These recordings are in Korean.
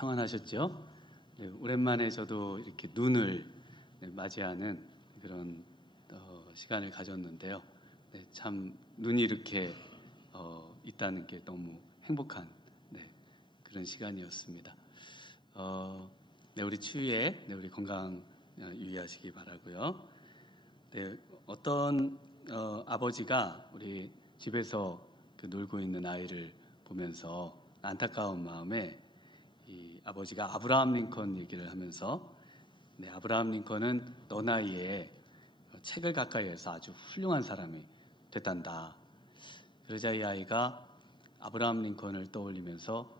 평안하셨죠? 네, 오랜만에 저도 이렇게 눈을 맞이하는 그런 시간을 가졌는데요. 네, 참 눈이 이렇게 있다는 게 너무 행복한 그런 시간이었습니다. 네, 우리 추위에 우리 건강 유의하시기 바라고요. 네, 어떤 아버지가 우리 집에서 놀고 있는 아이를 보면서 안타까운 마음에 이 아버지가 아브라함 링컨 얘기를 하면서 아브라함 링컨은 너 나이에 책을 가까이 해서 아주 훌륭한 사람이 됐단다. 그러자 이 아이가 아브라함 링컨을 떠올리면서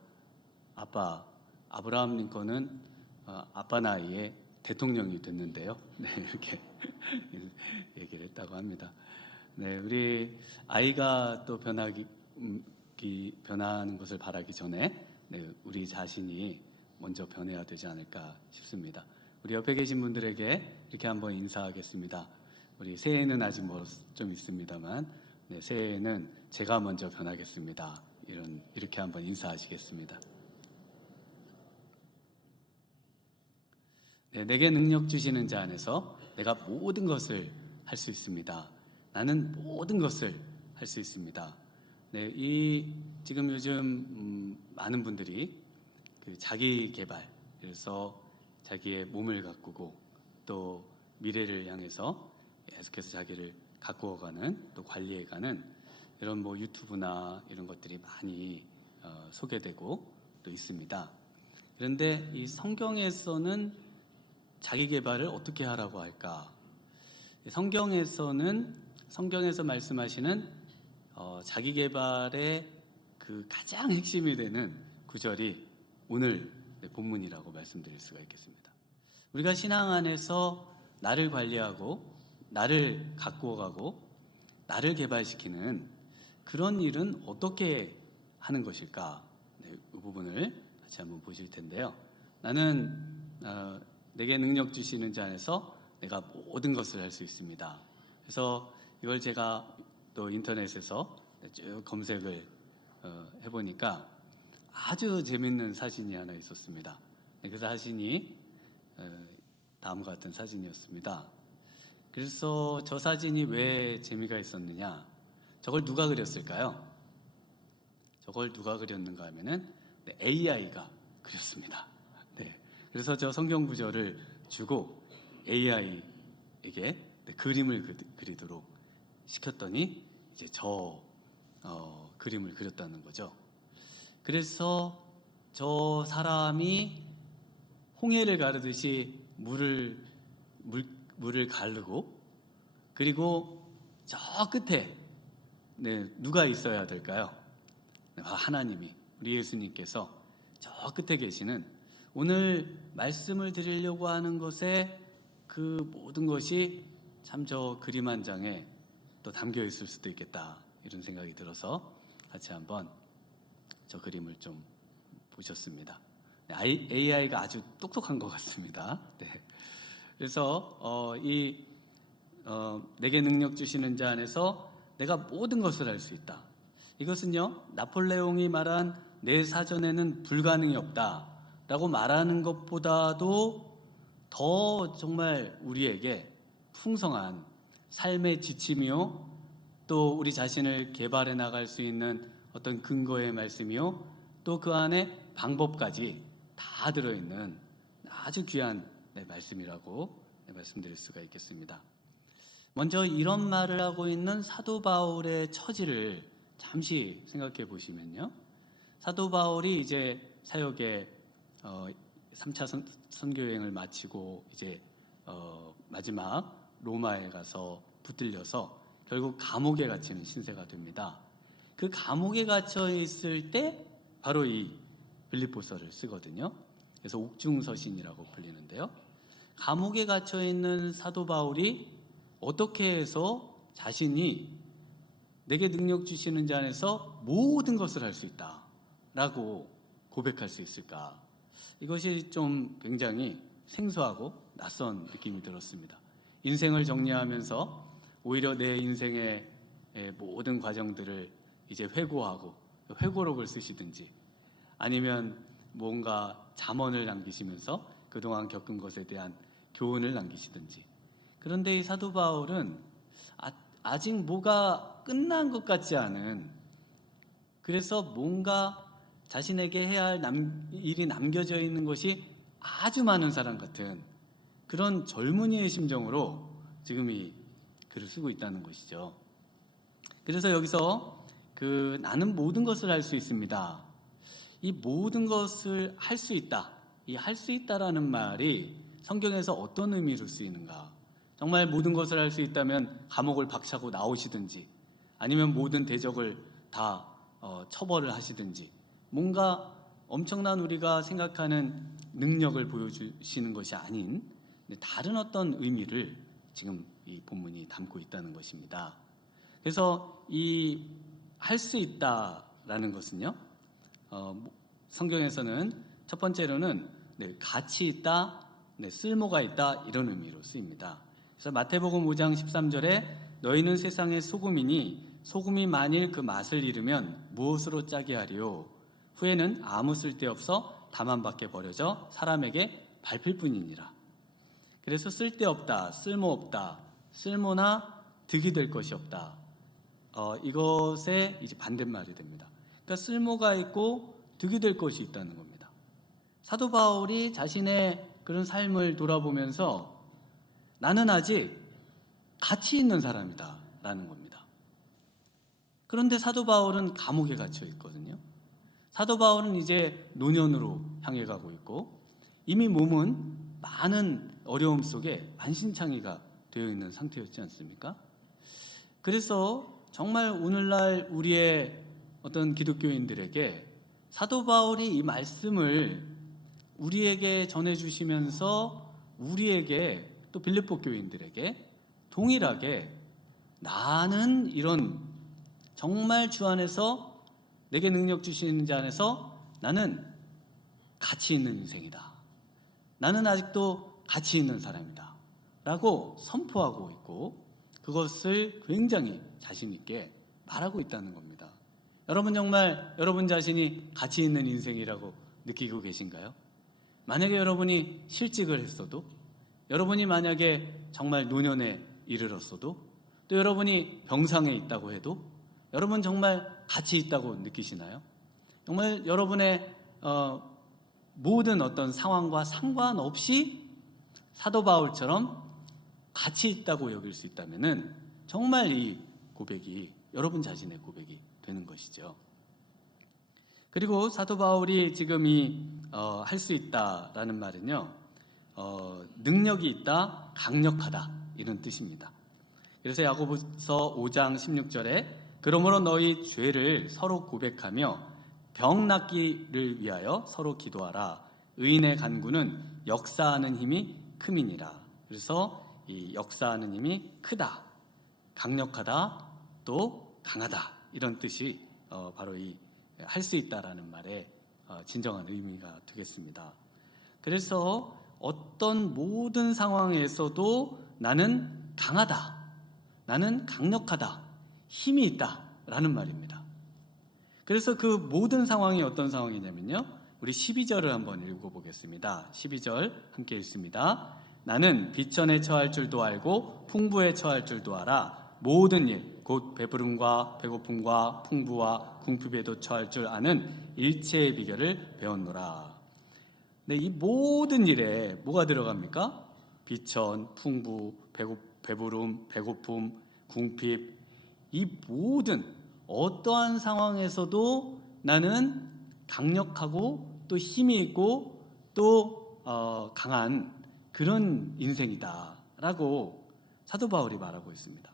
아빠, 아브라함 링컨은 아빠 나이에 대통령이 됐는데요. 네, 이렇게 얘기를 했다고 합니다. 네, 우리 아이가 또 변하는 것을 바라기 전에 우리 자신이 먼저 변해야 되지 않을까 싶습니다. 우리 옆에 계신 분들에게 이렇게 한번 인사하겠습니다. 우리 새해는 아직 좀 있습니다만 새해에는 제가 먼저 변하겠습니다. 이렇게 한번 인사하시겠습니다. 네, 내게 능력 주시는 자 안에서 내가 모든 것을 할 수 있습니다. 나는 모든 것을 할 수 있습니다. 네, 지금 요즘 많은 분들이 자기 개발, 그래서 자기의 몸을 가꾸고 또 미래를 향해서 계속해서 자기를 가꾸어가는, 또 관리해가는 이런 유튜브나 이런 것들이 많이 소개되고 또 있습니다. 그런데 이 성경에서는 자기 개발을 어떻게 하라고 할까? 성경에서 말씀하시는 자기 개발의 그 가장 핵심이 되는 구절이 오늘 본문이라고 말씀드릴 수가 있겠습니다. 우리가 신앙 안에서 나를 관리하고 나를 가꾸어가고 나를 개발시키는 그런 일은 어떻게 하는 것일까? 이 부분을 같이 한번 보실 텐데요. 나는 내게 능력 주시는 자 안에서 내가 모든 것을 할 수 있습니다. 그래서 이걸 제가 또 인터넷에서 쭉 검색을 해보니까 아주 재밌는 사진이 하나 있었습니다. 그 사진이 다음과 같은 사진이었습니다. 그래서 저 사진이 왜 재미가 있었느냐? 저걸 누가 그렸을까요? 저걸 누가 그렸는가 하면은 AI가 그렸습니다. 네. 그래서 저 성경 구절을 주고 AI에게 그림을 그리도록 시켰더니 이제 그림을 그렸다는 거죠. 그래서 저 사람이 홍해를 가르듯이 물을 가르고, 그리고 저 끝에 누가 있어야 될까요? 하나님이, 우리 예수님께서 저 끝에 계시는, 오늘 말씀을 드리려고 하는 것에 그 모든 것이 참 저 그림 한 장에 또 담겨 있을 수도 있겠다, 이런 생각이 들어서 같이 한번 저 그림을 좀 보셨습니다. AI가 아주 똑똑한 것 같습니다. 네. 그래서 내게 능력 주시는 자 안에서 내가 모든 것을 할 수 있다. 이것은요, 나폴레옹이 말한 내 사전에는 불가능이 없다라고 말하는 것보다도 더 정말 우리에게 풍성한 삶의 지침이요, 또 우리 자신을 개발해 나갈 수 있는 어떤 근거의 말씀이요, 또 그 안에 방법까지 다 들어있는 아주 귀한 말씀이라고 말씀드릴 수가 있겠습니다. 먼저 이런 말을 하고 있는 사도 바울의 처지를 잠시 생각해 보시면요, 사도 바울이 이제 사역의 3차 선교 여행을 마치고 이제 마지막 로마에 가서 붙들려서 결국 감옥에 갇히는 신세가 됩니다. 그 감옥에 갇혀 있을 때 바로 이 빌립보서를 쓰거든요. 그래서 옥중서신이라고 불리는데요. 감옥에 갇혀 있는 사도 바울이 어떻게 해서 자신이 내게 능력 주시는 자 안에서 모든 것을 할 수 있다라고 고백할 수 있을까? 이것이 좀 굉장히 생소하고 낯선 느낌이 들었습니다. 인생을 정리하면서 오히려 내 인생의 모든 과정들을 이제 회고하고 회고록을 쓰시든지, 아니면 뭔가 잠언을 남기시면서 그동안 겪은 것에 대한 교훈을 남기시든지. 그런데 이 사도 바울은 아직 뭐가 끝난 것 같지 않은, 그래서 뭔가 자신에게 해야 할 일이 남겨져 있는 것이 아주 많은 사람 같은 그런 젊은이의 심정으로 지금 이 글을 쓰고 있다는 것이죠. 그래서 여기서 나는 모든 것을 할 수 있습니다. 이 모든 것을 할 수 있다. 이 할 수 있다라는 말이 성경에서 어떤 의미로 쓰이는가? 정말 모든 것을 할 수 있다면 감옥을 박차고 나오시든지, 아니면 모든 대적을 다 처벌을 하시든지, 뭔가 엄청난 우리가 생각하는 능력을 보여주시는 것이 아닌 다른 어떤 의미를 지금 이 본문이 담고 있다는 것입니다. 그래서 이 할 수 있다라는 것은요, 성경에서는 첫 번째로는 가치 있다, 쓸모가 있다, 이런 의미로 쓰입니다. 그래서 마태복음 5장 13절에 너희는 세상의 소금이니 소금이 만일 그 맛을 잃으면 무엇으로 짜게 하리요? 후에는 아무 쓸데없어 다만 밖에 버려져 사람에게 밟힐 뿐이니라. 그래서 쓸데없다, 쓸모없다, 쓸모나 득이 될 것이 없다. 이것의 이제 반대말이 됩니다. 그러니까 쓸모가 있고 득이 될 것이 있다는 겁니다. 사도 바울이 자신의 그런 삶을 돌아보면서 나는 아직 가치 있는 사람이다 라는 겁니다. 그런데 사도 바울은 감옥에 갇혀 있거든요. 사도 바울은 이제 노년으로 향해 가고 있고 이미 몸은 많은 어려움 속에 만신창이가 되어 있는 상태였지 않습니까? 그래서 정말 오늘날 우리의 어떤 기독교인들에게 사도 바울이 이 말씀을 우리에게 전해주시면서 우리에게 또 빌립보 교인들에게 동일하게 나는 이런 정말 주 안에서 내게 능력 주시는 자 안에서 나는 가치 있는 인생이다. 나는 아직도 가치 있는 사람이다. 라고 선포하고 있고 그것을 굉장히 자신 있게 말하고 있다는 겁니다. 여러분 정말 여러분 자신이 가치 있는 인생이라고 느끼고 계신가요? 만약에 여러분이 실직을 했어도, 여러분이 만약에 정말 노년에 이르렀어도, 또 여러분이 병상에 있다고 해도 여러분 정말 가치 있다고 느끼시나요? 정말 여러분의 모든 어떤 상황과 상관없이 사도 바울처럼 가치 있다고 여길 수 있다면은 정말 이 고백이 여러분 자신의 고백이 되는 것이죠. 그리고 사도 바울이 지금 할 수 있다라는 말은요, 능력이 있다, 강력하다 이런 뜻입니다. 그래서 야고보서 5장 16절에 그러므로 너희 죄를 서로 고백하며 병 낫기를 위하여 서로 기도하라. 의인의 간구는 역사하는 힘이 큼이니라. 그래서 이 역사하는 힘이 크다, 강력하다, 또 강하다 이런 뜻이 바로 이 할 수 있다라는 말의 진정한 의미가 되겠습니다. 그래서 어떤 모든 상황에서도 나는 강하다, 나는 강력하다, 힘이 있다라는 말입니다. 그래서 그 모든 상황이 어떤 상황이냐면요, 우리 12절을 한번 읽어보겠습니다. 12절 함께 읽습니다. 나는 비천에 처할 줄도 알고 풍부에 처할 줄도 알아. 모든 일, 곧 배부름과 배고픔과 풍부와 궁핍에도 처할 줄 아는 일체의 비결을 배웠노라. 네, 이 모든 일에 뭐가 들어갑니까? 비천, 풍부, 배부름, 배고픔, 궁핍, 이 모든 어떠한 상황에서도 나는 강력하고 또 힘이 있고 또 강한 그런 인생이다라고 사도 바울이 말하고 있습니다.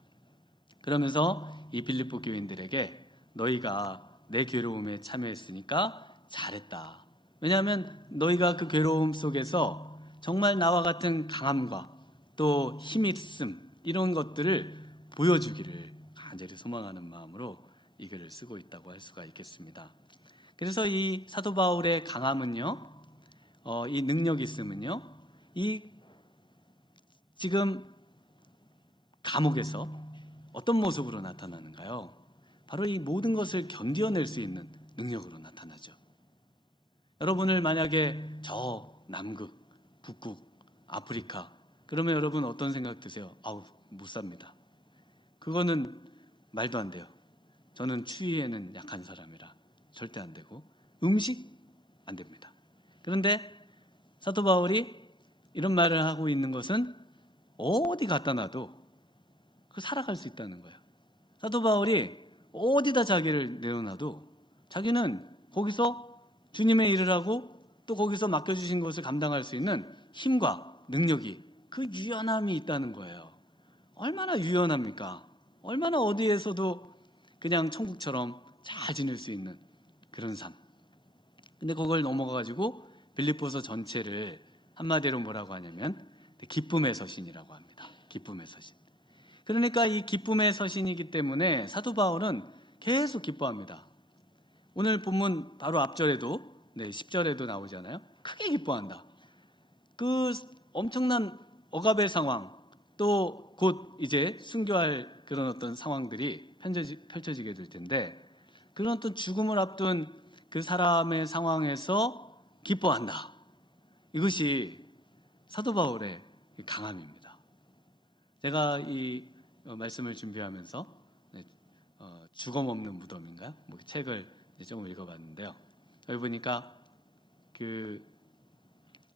그러면서 이 빌립보 교인들에게 너희가 내 괴로움에 참여했으니까 잘했다. 왜냐하면 너희가 그 괴로움 속에서 정말 나와 같은 강함과 또 힘이 있음 이런 것들을 보여주기를 간절히 소망하는 마음으로 이 글을 쓰고 있다고 할 수가 있겠습니다. 그래서 이 사도 바울의 강함은요, 이 능력이 있음은요, 이 지금 감옥에서 어떤 모습으로 나타나는가요? 바로 이 모든 것을 견뎌낼 수 있는 능력으로 나타나죠. 여러분을 만약에 저 남극, 북극, 아프리카 그러면 여러분 어떤 생각 드세요? 아우, 못 삽니다. 그거는 말도 안 돼요. 저는 추위에는 약한 사람이라 절대 안 되고 음식 안 됩니다. 그런데 사도 바울이 이런 말을 하고 있는 것은 어디 갖다 놔도 살아갈 수 있다는 거예요. 사도 바울이 어디다 자기를 내어놔도 자기는 거기서 주님의 일을 하고 또 거기서 맡겨주신 것을 감당할 수 있는 힘과 능력이, 그 유연함이 있다는 거예요. 얼마나 유연합니까? 얼마나 어디에서도 그냥 천국처럼 잘 지낼 수 있는 그런 삶. 근데 그걸 넘어가가지고 빌립보서 전체를 한마디로 뭐라고 하냐면 기쁨의 서신이라고 합니다. 기쁨의 서신. 그러니까 이 기쁨의 서신이기 때문에 사도 바울은 계속 기뻐합니다. 오늘 본문 바로 앞절에도 10절에도 나오잖아요. 크게 기뻐한다. 그 엄청난 억압의 상황, 또 곧 이제 순교할 그런 어떤 상황들이 펼쳐지게 될 텐데, 그런 어떤 죽음을 앞둔 그 사람의 상황에서 기뻐한다. 이것이 사도 바울의 강함입니다. 제가 이 말씀을 준비하면서 죽음 없는 무덤인가요? 책을 조금 읽어봤는데요. 여기 보니까 그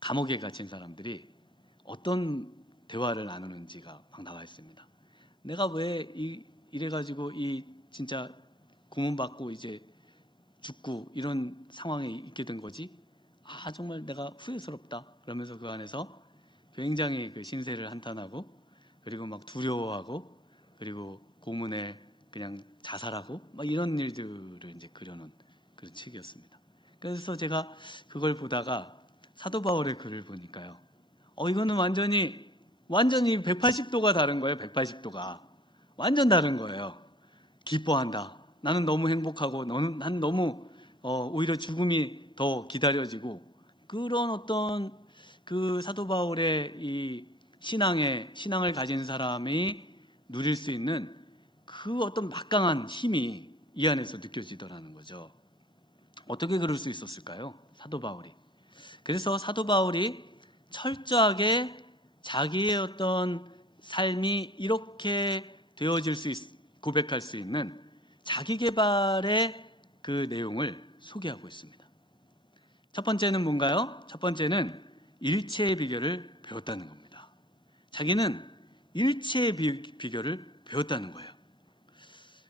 감옥에 갇힌 사람들이 어떤 대화를 나누는지가 막 나와 있습니다. 내가 왜 이래가지고 이 진짜 고문받고 이제 죽고 이런 상황에 있게 된 거지? 아, 정말 내가 후회스럽다. 그러면서 그 안에서 굉장히 그 신세를 한탄하고, 그리고 막 두려워하고, 그리고 고문에 그냥 자살하고 막 이런 일들을 이제 그려놓은 그런 책이었습니다. 그래서 제가 그걸 보다가 사도 바울의 글을 보니까요, 이거는 완전히 180도가 다른 거예요. 180도가 완전 다른 거예요. 기뻐한다. 나는 너무 행복하고, 난 너무 오히려 죽음이 더 기다려지고, 그런 어떤 그 사도 바울의 이 신앙을 가진 사람이 누릴 수 있는 그 어떤 막강한 힘이 이 안에서 느껴지더라는 거죠. 어떻게 그럴 수 있었을까요? 사도 바울이. 그래서 사도 바울이 철저하게 자기의 어떤 삶이 이렇게 되어질 고백할 수 있는 자기 개발의 그 내용을 소개하고 있습니다. 첫 번째는 뭔가요? 첫 번째는 일체의 비결을 배웠다는 겁니다. 자기는 일체의 비결을 배웠다는 거예요.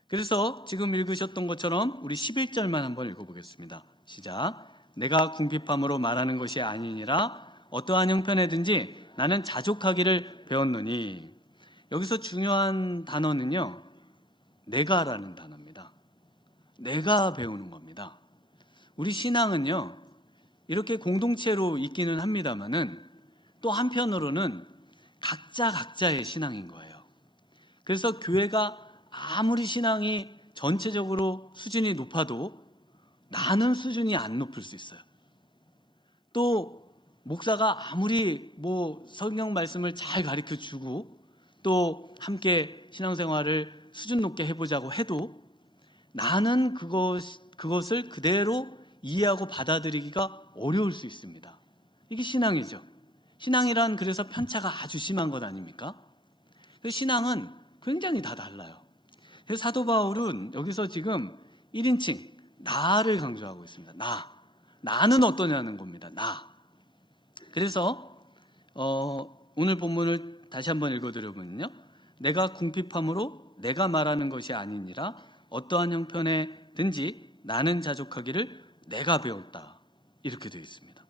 그래서 지금 읽으셨던 것처럼 우리 11절만 한번 읽어보겠습니다. 시작. 내가 궁핍함으로 말하는 것이 아니니라 어떠한 형편에든지 나는 자족하기를 배웠노니. 여기서 중요한 단어는요, 내가라는 단어입니다. 내가 배우는 겁니다. 우리 신앙은요, 이렇게 공동체로 있기는 합니다만은 또 한편으로는 각자의 신앙인 거예요. 그래서 교회가 아무리 신앙이 전체적으로 수준이 높아도 나는 수준이 안 높을 수 있어요. 또 목사가 아무리 성경 말씀을 잘 가르쳐 주고 또 함께 신앙생활을 수준 높게 해보자고 해도 나는 그것을 그대로 이해하고 받아들이기가 어려울 수 있습니다. 이게 신앙이죠. 신앙이란 그래서 편차가 아주 심한 것 아닙니까? 신앙은 굉장히 다 달라요. 그래서 사도 바울은 여기서 지금 1인칭 나를 강조하고 있습니다. 나는 어떠냐는 겁니다. 그래서 오늘 본문을 다시 한번 읽어드려보면요, 내가 궁핍함으로 내가 말하는 것이 아니니라 어떠한 형편에든지 나는 자족하기를 내가 배웠다, 이렇게 되어 있습니다.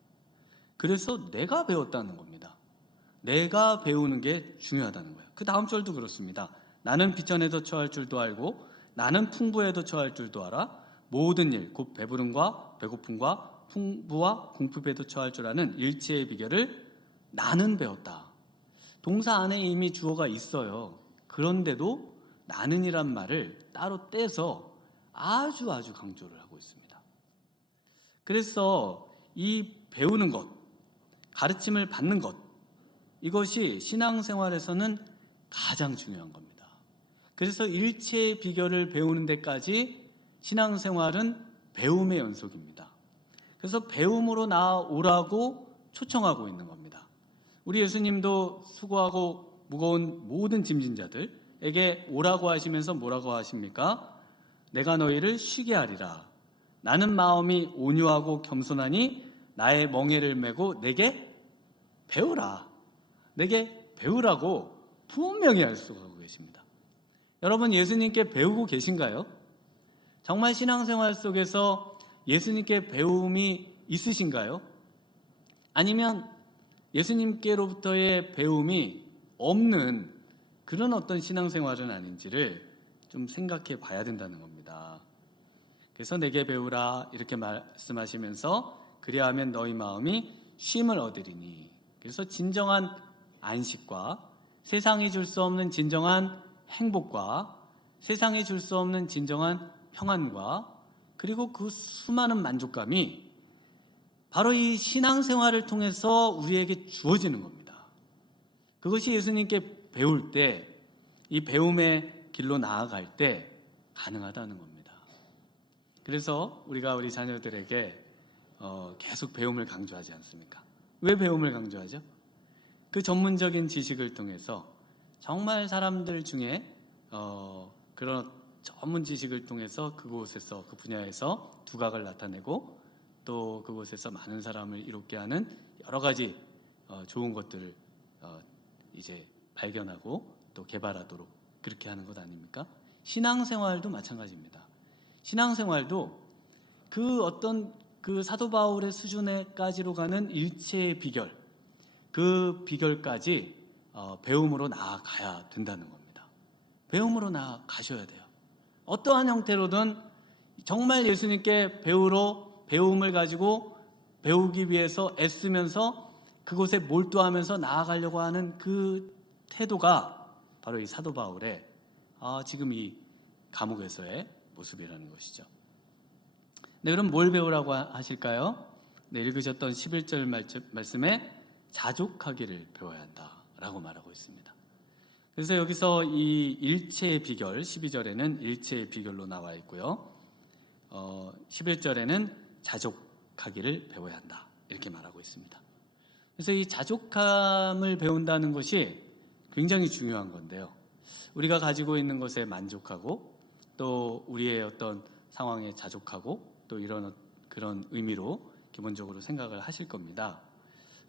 그래서 내가 배웠다는 겁니다. 내가 배우는 게 중요하다는 거예요. 그 다음 절도 그렇습니다. 나는 비천에도 처할 줄도 알고 나는 풍부에도 처할 줄도 알아. 모든 일, 곧 배부름과 배고픔과 풍부와 궁핍에도 처할 줄 아는 일체의 비결을 나는 배웠다. 동사 안에 이미 주어가 있어요. 그런데도 나는이란 말을 따로 떼서 아주 강조를 하고 있습니다. 그래서 이 배우는 것, 가르침을 받는 것, 이것이 신앙생활에서는 가장 중요한 겁니다. 그래서 일체의 비결을 배우는 데까지 신앙생활은 배움의 연속입니다. 그래서 배움으로 나오라고 초청하고 있는 겁니다. 우리 예수님도 수고하고 무거운 모든 짐진 자들에게 오라고 하시면서 뭐라고 하십니까? 내가 너희를 쉬게 하리라. 나는 마음이 온유하고 겸손하니 나의 멍에를 메고 내게 배우라. 내게 배우라고 분명히 약속하고 계십니다. 여러분, 예수님께 배우고 계신가요? 정말 신앙생활 속에서 예수님께 배움이 있으신가요? 아니면 예수님께로부터의 배움이 없는 그런 어떤 신앙생활은 아닌지를 좀 생각해 봐야 된다는 겁니다. 그래서 내게 배우라 이렇게 말씀하시면서 그리하면 너희 마음이 쉼을 얻으리니, 그래서 진정한 안식과 세상이 줄 수 없는 진정한 행복과 세상이 줄 수 없는 진정한 평안과 그리고 그 수많은 만족감이 바로 이 신앙생활을 통해서 우리에게 주어지는 겁니다. 그것이 예수님께 배울 때, 이 배움의 길로 나아갈 때 가능하다는 겁니다. 그래서 우리가 우리 자녀들에게 계속 배움을 강조하지 않습니까? 왜 배움을 강조하죠? 그 전문적인 지식을 통해서 정말 사람들 중에 그런 전문 지식을 통해서 그곳에서, 그 분야에서 두각을 나타내고 또 그곳에서 많은 사람을 이롭게 하는 여러 가지 좋은 것들을 이제 발견하고 또 개발하도록 그렇게 하는 것 아닙니까? 신앙생활도 마찬가지입니다. 신앙생활도 그 어떤 그 사도 바울의 수준에까지로 가는 일체의 비결, 그 비결까지 배움으로 나아가야 된다는 겁니다. 배움으로 나아가셔야 돼요. 어떠한 형태로든 정말 예수님께 배움을 가지고 배우기 위해서 애쓰면서 그곳에 몰두하면서 나아가려고 하는 그 태도가 바로 이 사도 바울의 지금 이 감옥에서의 모습이라는 것이죠. 네, 그럼 뭘 배우라고 하실까요? 네, 읽으셨던 11절 말씀에 자족하기를 배워야 한다라고 말하고 있습니다. 그래서 여기서 이 일체의 비결, 12절에는 일체의 비결로 나와 있고요. 11절에는 자족하기를 배워야 한다 이렇게 말하고 있습니다. 그래서 이 자족함을 배운다는 것이 굉장히 중요한 건데요. 우리가 가지고 있는 것에 만족하고 또 우리의 어떤 상황에 자족하고 또 이런 그런 의미로 기본적으로 생각을 하실 겁니다.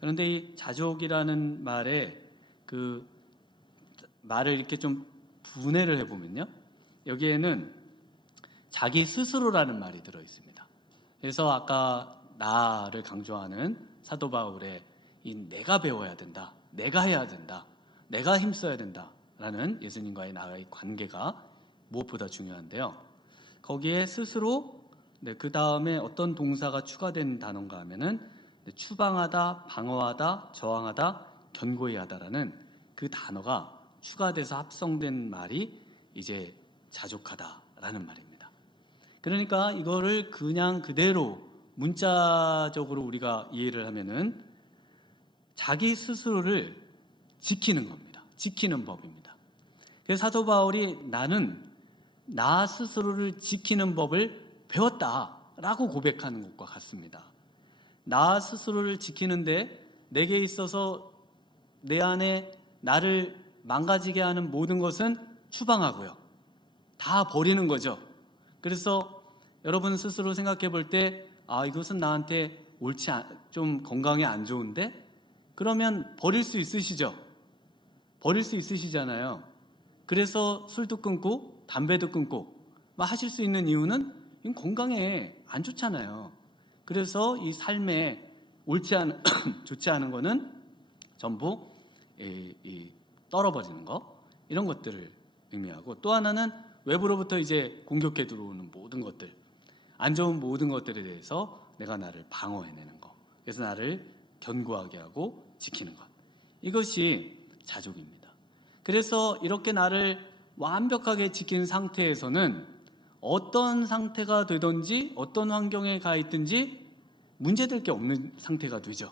그런데 이 자족이라는 말에 그 말을 이렇게 좀 분해를 해보면요, 여기에는 자기 스스로라는 말이 들어 있습니다. 그래서 아까 나를 강조하는 사도 바울의 이 내가 배워야 된다, 내가 해야 된다, 내가 힘써야 된다라는 예수님과의 나의 관계가 무엇보다 중요한데요. 거기에 스스로, 그 다음에 어떤 동사가 추가된 단어인가 하면은 추방하다, 방어하다, 저항하다, 견고히 하다라는 그 단어가 추가돼서 합성된 말이 이제 자족하다라는 말입니다. 그러니까 이거를 그냥 그대로 문자적으로 우리가 이해를 하면은 자기 스스로를 지키는 겁니다. 지키는 법입니다. 그래서 사도 바울이 나는 나 스스로를 지키는 법을 배웠다라고 고백하는 것과 같습니다. 나 스스로를 지키는데 내게 있어서 내 안에 나를 망가지게 하는 모든 것은 추방하고요. 다 버리는 거죠. 그래서 여러분 스스로 생각해 볼 때 이것은 나한테 좀 건강에 안 좋은데? 그러면 버릴 수 있으시죠? 버릴 수 있으시잖아요. 그래서 술도 끊고 담배도 끊고 하실 수 있는 이유는 이건 건강에 안 좋잖아요. 그래서 이 삶에 좋지 않은 거는 전부 떨어버리는 거, 이런 것들을 의미하고, 또 하나는 외부로부터 이제 공격해 들어오는 모든 것들, 안 좋은 모든 것들에 대해서 내가 나를 방어해내는 거, 그래서 나를 견고하게 하고 지키는 것, 이것이 자족입니다. 그래서 이렇게 나를 완벽하게 지킨 상태에서는 어떤 상태가 되든지 어떤 환경에 가 있든지 문제될 게 없는 상태가 되죠.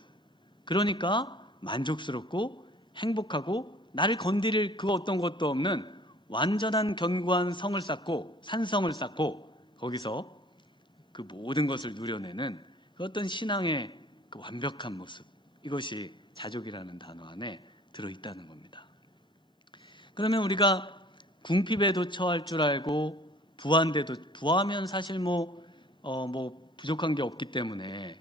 그러니까 만족스럽고 행복하고 나를 건드릴 그 어떤 것도 없는 완전한 견고한 성을 쌓고 산성을 쌓고 거기서 그 모든 것을 누려내는 그 어떤 신앙의 그 완벽한 모습, 이것이 자족이라는 단어 안에 들어있다는 겁니다. 그러면 우리가 궁핍에도 처할 줄 알고 부한데도, 부하면 사실 뭐 부족한 게 없기 때문에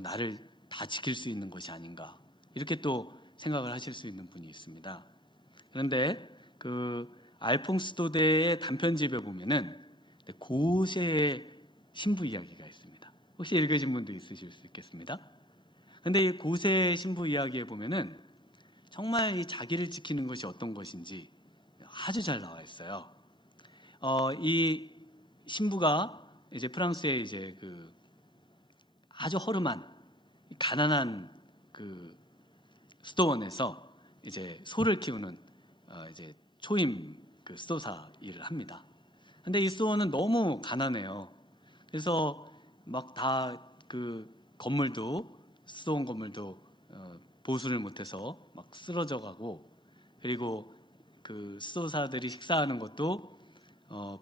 나를 다 지킬 수 있는 것이 아닌가, 이렇게 또 생각을 하실 수 있는 분이 있습니다. 그런데 그 알퐁스 도데의 단편집에 보면은 고세의 신부 이야기가 있습니다. 혹시 읽으신 분도 있으실 수 있겠습니다. 그런데 이 고세의 신부 이야기에 보면은 정말 이 자기를 지키는 것이 어떤 것인지 아주 잘 나와 있어요. 이 신부가 이제 프랑스의 이제 그 아주 허름한 가난한 그 수도원에서 이제 소를 키우는 이제 초임 그 수도사 일을 합니다. 근데 이 수도원은 너무 가난해요. 그래서 막 다 그 건물도, 수도원 건물도 보수를 못해서 막 쓰러져 가고, 그리고 그 수도사들이 식사하는 것도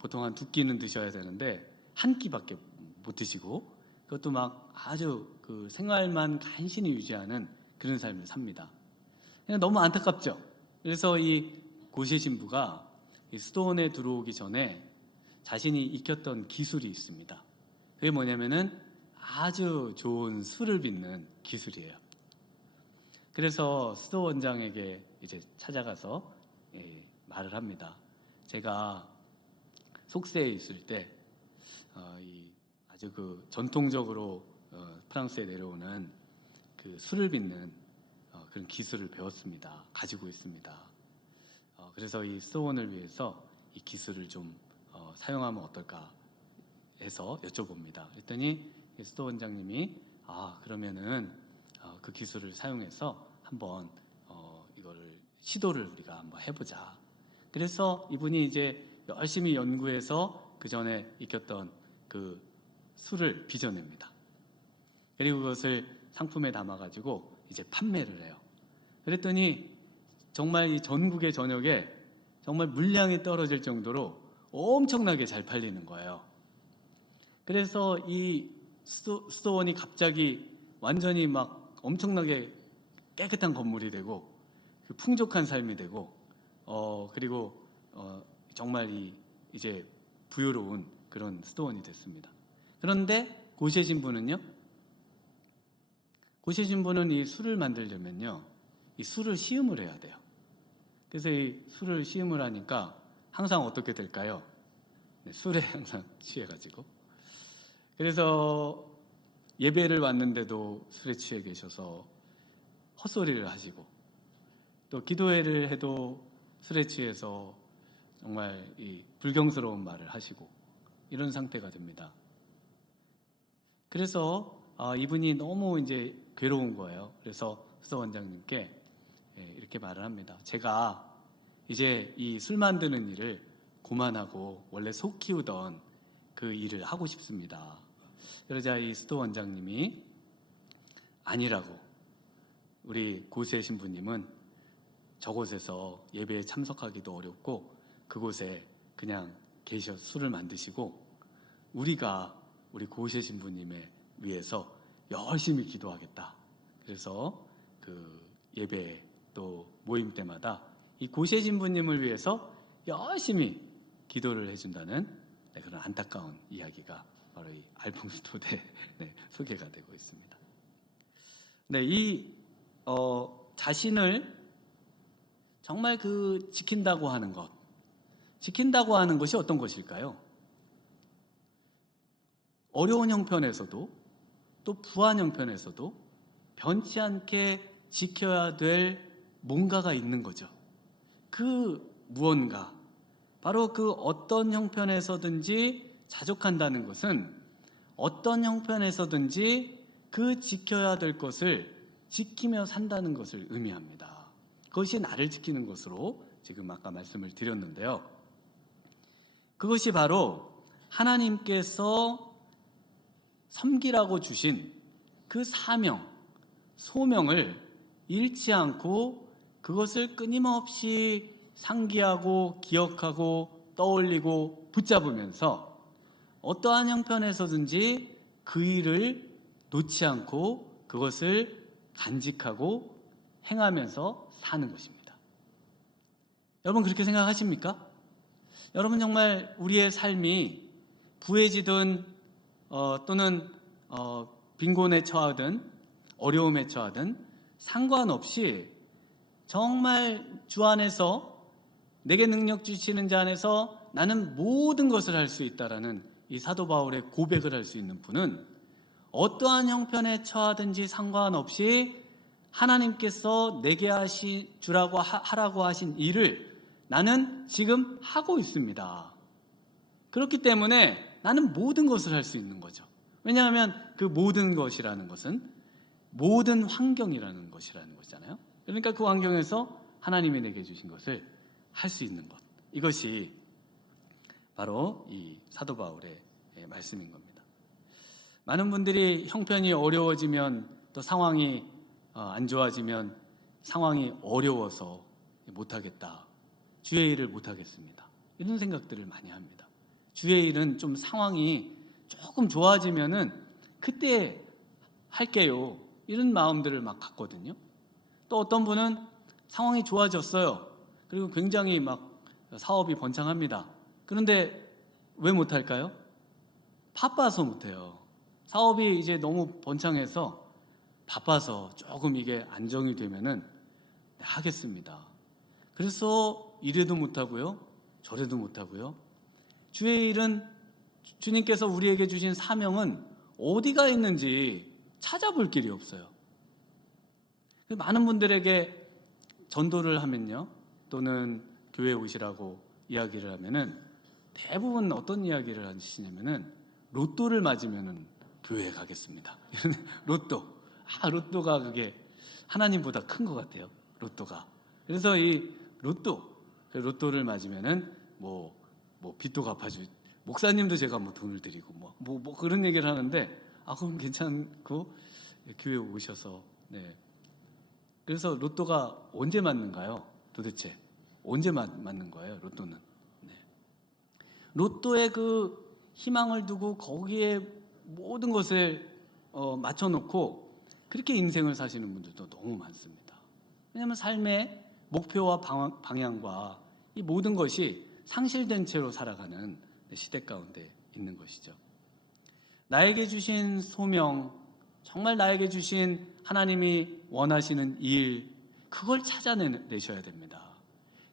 보통 한 2끼는 드셔야 되는데 1끼밖에 못 드시고, 그것도 막 아주 그 생활만 간신히 유지하는 그런 삶을 삽니다. 그냥 너무 안타깝죠. 그래서 이 고세 신부가 이 수도원에 들어오기 전에 자신이 익혔던 기술이 있습니다. 그게 뭐냐면은 아주 좋은 술을 빚는 기술이에요. 그래서 수도원장에게 이제 찾아가서 말을 합니다. 제가 속세에 있을 때 아주 그 전통적으로 프랑스에 내려오는 그 술을 빚는 그런 기술을 배웠습니다. 가지고 있습니다. 그래서 이 수도원을 위해서 이 기술을 좀 사용하면 어떨까 해서 여쭤봅니다. 그랬더니 수도원장님이 그러면은 그 기술을 사용해서 한번 이거를 시도를 우리가 한번 해보자. 그래서 이분이 이제 열심히 연구해서 그 전에 익혔던 그 술을 빚어냅니다. 그리고 그것을 상품에 담아가지고 이제 판매를 해요. 그랬더니 정말 이 전국의 전역에 정말 물량이 떨어질 정도로 엄청나게 잘 팔리는 거예요. 그래서 이 수도원이 갑자기 완전히 막 엄청나게 깨끗한 건물이 되고 풍족한 삶이 되고 그리고 정말 이제 부유로운 그런 수도원이 됐습니다. 그런데 고세 신부는요? 고세 신부는 이 술을 만들려면요, 이 술을 시음을 해야 돼요. 그래서 이 술을 시음을 하니까 항상 어떻게 될까요? 술에 항상 취해가지고. 그래서 예배를 왔는데도 술에 취해 계셔서 헛소리를 하시고, 또 기도회를 해도 술에 취해서 정말 이 불경스러운 말을 하시고, 이런 상태가 됩니다. 그래서 이분이 너무 이제 괴로운 거예요. 그래서 수도원장님께 이렇게 말을 합니다. 제가 이제 이 술 만드는 일을 그만하고 원래 소 키우던 그 일을 하고 싶습니다. 그러자 이 수도원장님이 아니라고, 우리 고세 신부님은 저곳에서 예배에 참석하기도 어렵고 그곳에 그냥 계셔 술을 만드시고, 우리 고세 신부님에 위해서 열심히 기도하겠다. 그래서 그 예배 또 모임 때마다 이 고세 신부님을 위해서 열심히 기도를 해준다는 그런 안타까운 이야기가 바로 이 알퐁스 도데 소개가 되고 있습니다. 이 자신을 정말 그 지킨다고 하는 것이 어떤 것일까요? 어려운 형편에서도 또 부한 형편에서도 변치 않게 지켜야 될 뭔가가 있는 거죠. 그 무언가, 바로 그 어떤 형편에서든지 자족한다는 것은 어떤 형편에서든지 그 지켜야 될 것을 지키며 산다는 것을 의미합니다. 그것이 나를 지키는 것으로 지금 아까 말씀을 드렸는데요. 그것이 바로 하나님께서 섬기라고 주신 그 사명, 소명을 잃지 않고 그것을 끊임없이 상기하고 기억하고 떠올리고 붙잡으면서 어떠한 형편에서든지 그 일을 놓지 않고 그것을 간직하고 행하면서 사는 것입니다. 여러분 그렇게 생각하십니까? 여러분 정말 우리의 삶이 부해지든 또는 빈곤에 처하든 어려움에 처하든 상관없이 정말 주 안에서 내게 능력 주시는 자 안에서 나는 모든 것을 할 수 있다라는 이 사도 바울의 고백을 할 수 있는 분은 어떠한 형편에 처하든지 상관없이 하나님께서 내게 하라고 하신 일을 나는 지금 하고 있습니다. 그렇기 때문에 나는 모든 것을 할 수 있는 거죠. 왜냐하면 그 모든 것이라는 것은 모든 환경이라는 것이라는 것이잖아요. 그러니까 그 환경에서 하나님이 내게 주신 것을 할 수 있는 것, 이것이 바로 이 사도 바울의 말씀인 겁니다. 많은 분들이 형편이 어려워지면 또 상황이 안 좋아지면 상황이 어려워서 못하겠다, 주의 일을 못하겠습니다, 이런 생각들을 많이 합니다. 주의 일은 좀 상황이 조금 좋아지면은 그때 할게요, 이런 마음들을 막 갖거든요. 또 어떤 분은 상황이 좋아졌어요. 그리고 굉장히 막 사업이 번창합니다. 그런데 왜 못할까요? 바빠서 못해요. 사업이 이제 너무 번창해서 바빠서 조금 이게 안정이 되면은 하겠습니다. 그래서 이래도 못하고요, 저래도 못하고요. 주의 일은 주님께서 우리에게 주신 사명은 어디가 있는지 찾아볼 길이 없어요. 많은 분들에게 전도를 하면요, 또는 교회에 오시라고 이야기를 하면은 대부분 어떤 이야기를 하시냐면은 로또를 맞으면은 교회에 가겠습니다. 로또가 그게 하나님보다 큰 것 같아요. 로또가. 그래서 이 로또를 맞으면은 뭐 빚도 갚아주. 목사님도 제가 뭐 돈을 드리고 뭐 그런 얘기를 하는데 그럼 괜찮고 교회에 오셔서 그래서 로또가 언제 맞는가요? 도대체 언제 맞는 거예요? 로또는. 로또에 그 희망을 두고 거기에 모든 것을 맞춰놓고 그렇게 인생을 사시는 분들도 너무 많습니다. 왜냐하면 삶의 목표와 방향과 이 모든 것이 상실된 채로 살아가는 시대 가운데 있는 것이죠. 나에게 주신 소명, 정말 나에게 주신 하나님이 원하시는 일, 그걸 찾아내셔야 됩니다.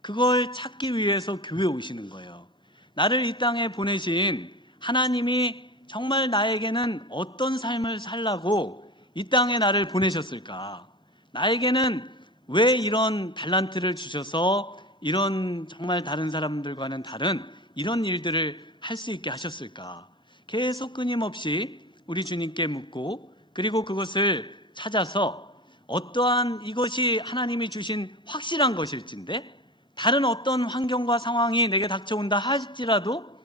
그걸 찾기 위해서 교회에 오시는 거예요. 나를 이 땅에 보내신 하나님이 정말 나에게는 어떤 삶을 살라고 이 땅에 나를 보내셨을까? 나에게는 왜 이런 달란트를 주셔서 이런 정말 다른 사람들과는 다른 이런 일들을 할 수 있게 하셨을까? 계속 끊임없이 우리 주님께 묻고, 그리고 그것을 찾아서 어떠한 이것이 하나님이 주신 확실한 것일진데 다른 어떤 환경과 상황이 내게 닥쳐온다 할지라도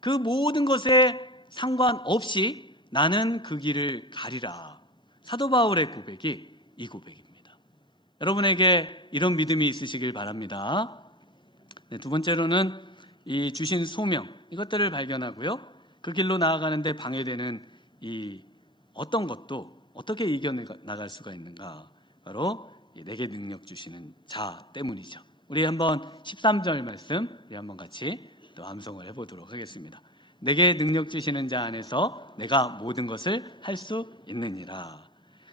그 모든 것에 상관없이 나는 그 길을 가리라. 사도 바울의 고백이 이 고백입니다. 여러분에게 이런 믿음이 있으시길 바랍니다. 두 번째로는 이 주신 소명, 이것들을 발견하고요, 그 길로 나아가는데 방해되는 이 어떤 것도 어떻게 이겨나갈 수가 있는가? 바로 내게 능력 주시는 자 때문이죠. 우리 한번 13절 말씀 우리 한번 같이 또 암송을 해보도록 하겠습니다. 내게 능력 주시는 자 안에서 내가 모든 것을 할 수 있느니라.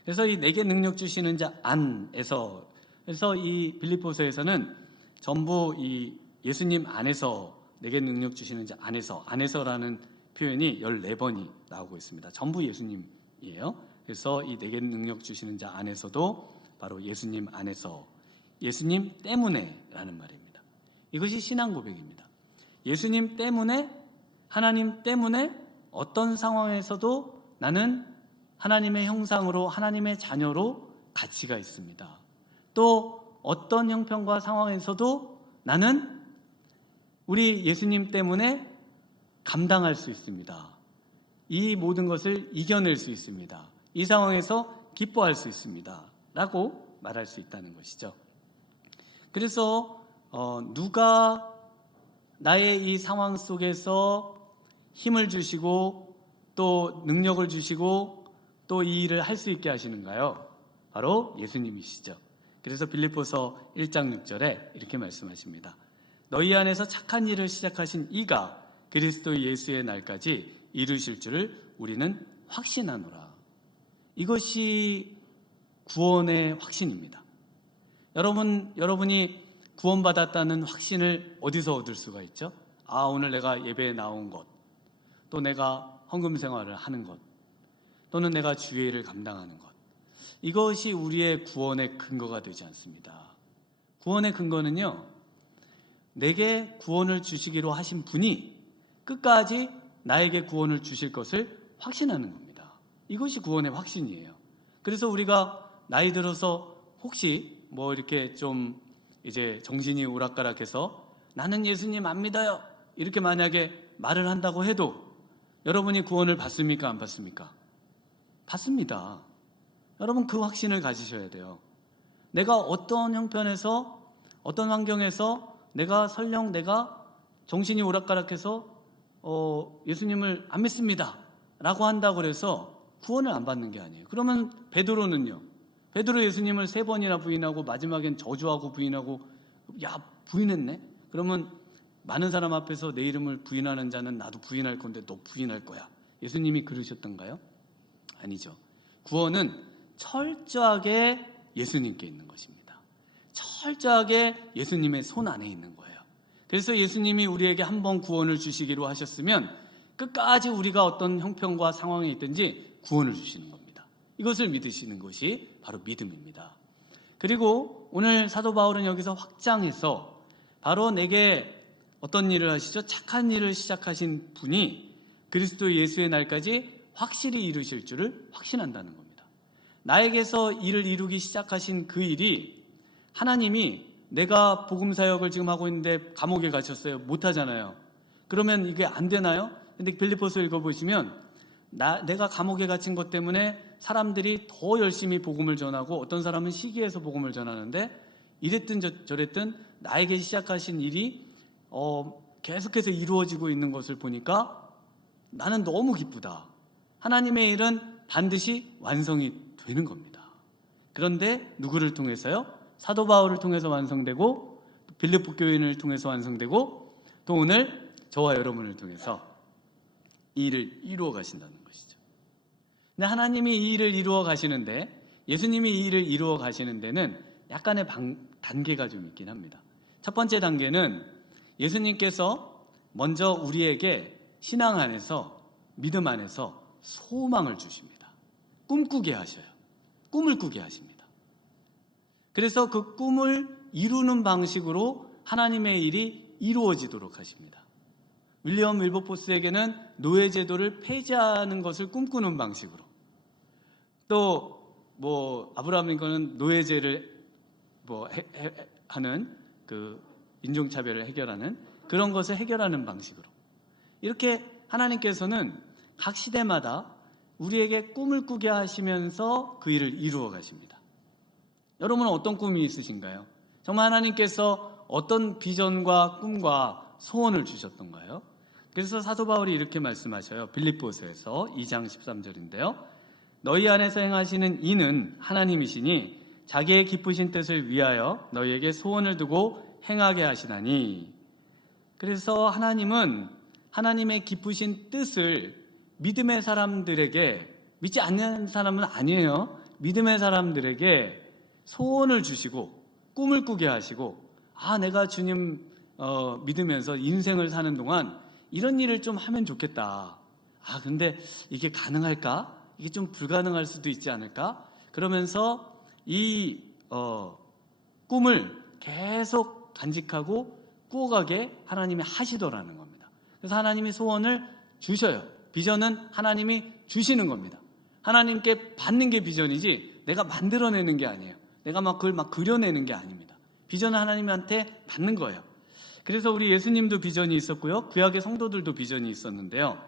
그래서 이 내게 능력 주시는 자 안에서, 그래서 이 빌립보서에서는 전부 이 예수님 안에서, 내게 능력 주시는 자 안에서라는 표현이 14번이 나오고 있습니다. 전부 예수님이에요. 그래서 이 내게 능력 주시는 자 안에서도 바로 예수님 안에서, 예수님 때문에 라는 말입니다. 이것이 신앙 고백입니다. 예수님 때문에, 하나님 때문에 어떤 상황에서도 나는 하나님의 형상으로, 하나님의 자녀로 가치가 있습니다. 또 어떤 형편과 상황에서도 나는 우리 예수님 때문에 감당할 수 있습니다. 이 모든 것을 이겨낼 수 있습니다. 이 상황에서 기뻐할 수 있습니다. 라고 말할 수 있다는 것이죠. 그래서 누가 나의 이 상황 속에서 힘을 주시고 또 능력을 주시고 또 이 일을 할 수 있게 하시는가요? 바로 예수님이시죠. 그래서 빌립보서 1장 6절에 이렇게 말씀하십니다. 너희 안에서 착한 일을 시작하신 이가 그리스도 예수의 날까지 이루실 줄을 우리는 확신하노라. 이것이 구원의 확신입니다. 여러분이 구원받았다는 확신을 어디서 얻을 수가 있죠? 오늘 내가 예배에 나온 것, 또 내가 헌금 생활을 하는 것, 또는 내가 주일을 감당하는 것, 이것이 우리의 구원의 근거가 되지 않습니다. 구원의 근거는요, 내게 구원을 주시기로 하신 분이 끝까지 나에게 구원을 주실 것을 확신하는 겁니다. 이것이 구원의 확신이에요. 그래서 우리가 나이 들어서 혹시 이렇게 좀 이제 정신이 오락가락해서 나는 예수님 안 믿어요, 이렇게 만약에 말을 한다고 해도 여러분이 구원을 받습니까? 안 받습니까? 받습니다. 여러분, 그 확신을 가지셔야 돼요. 내가 어떤 형편에서, 어떤 환경에서 설령 내가 정신이 오락가락해서 예수님을 안 믿습니다 라고 한다고 해서 구원을 안 받는 게 아니에요. 그러면 베드로는요, 베드로 예수님을 3번이나 부인하고 마지막엔 저주하고 부인하고, 야, 부인했네? 그러면 많은 사람 앞에서 내 이름을 부인하는 자는 나도 부인할 건데 너 부인할 거야, 예수님이 그러셨던가요? 아니죠. 구원은 철저하게 예수님께 있는 것입니다. 철저하게 예수님의 손 안에 있는 거예요. 그래서 예수님이 우리에게 한번 구원을 주시기로 하셨으면 끝까지 우리가 어떤 형편과 상황에 있든지 구원을 주시는 겁니다. 이것을 믿으시는 것이 바로 믿음입니다. 그리고 오늘 사도 바울은 여기서 확장해서 바로 내게 어떤 일을 하시죠? 착한 일을 시작하신 분이 그리스도 예수의 날까지 확실히 이루실 줄을 확신한다는 겁니다. 나에게서 일을 이루기 시작하신 그 일이, 하나님이 내가 복음 사역을 지금 하고 있는데 감옥에 갇혔어요. 못하잖아요. 그러면 이게 안 되나요? 근데 빌립보서 읽어보시면 내가 감옥에 갇힌 것 때문에 사람들이 더 열심히 복음을 전하고, 어떤 사람은 시기해서 복음을 전하는데, 이랬든 저랬든 나에게 시작하신 일이 계속해서 이루어지고 있는 것을 보니까 나는 너무 기쁘다. 하나님의 일은 반드시 완성이 되는 겁니다. 그런데 누구를 통해서요? 사도 바울을 통해서 완성되고, 빌립보 교인을 통해서 완성되고, 또 오늘 저와 여러분을 통해서 이 일을 이루어 가신다는 것이죠. 근데 하나님이 이 일을 이루어 가시는데, 예수님이 이 일을 이루어 가시는 데는 약간의 단계가 좀 있긴 합니다. 첫 번째 단계는 예수님께서 먼저 우리에게 신앙 안에서, 믿음 안에서 소망을 주십니다. 꿈꾸게 하셔요. 꿈을 꾸게 하십니다. 그래서 그 꿈을 이루는 방식으로 하나님의 일이 이루어지도록 하십니다. 윌리엄 윌버포스에게는 노예제도를 폐지하는 것을 꿈꾸는 방식으로, 또 아브라함 링컨은 노예제를 하는 그 인종차별을 해결하는 그런 것을 해결하는 방식으로, 이렇게 하나님께서는 각 시대마다 우리에게 꿈을 꾸게 하시면서 그 일을 이루어 가십니다. 여러분은 어떤 꿈이 있으신가요? 정말 하나님께서 어떤 비전과 꿈과 소원을 주셨던가요? 그래서 사도 바울이 이렇게 말씀하셔요. 빌립보서에서 2장 13절인데요. 너희 안에서 행하시는 이는 하나님이시니 자기의 기쁘신 뜻을 위하여 너희에게 소원을 두고 행하게 하시나니. 그래서 하나님은 하나님의 기쁘신 뜻을 믿음의 사람들에게, 믿지 않는 사람은 아니에요, 믿음의 사람들에게 소원을 주시고 꿈을 꾸게 하시고, 내가 주님 믿으면서 인생을 사는 동안 이런 일을 좀 하면 좋겠다. 근데 이게 가능할까? 이게 좀 불가능할 수도 있지 않을까? 그러면서 이 꿈을 계속 간직하고 꾸어가게 하나님이 하시더라는 겁니다. 그래서 하나님이 소원을 주셔요. 비전은 하나님이 주시는 겁니다. 하나님께 받는 게 비전이지 내가 만들어내는 게 아니에요. 내가 그걸 그려내는 게 아닙니다. 비전은 하나님한테 받는 거예요. 그래서 우리 예수님도 비전이 있었고요, 구약의 성도들도 비전이 있었는데요,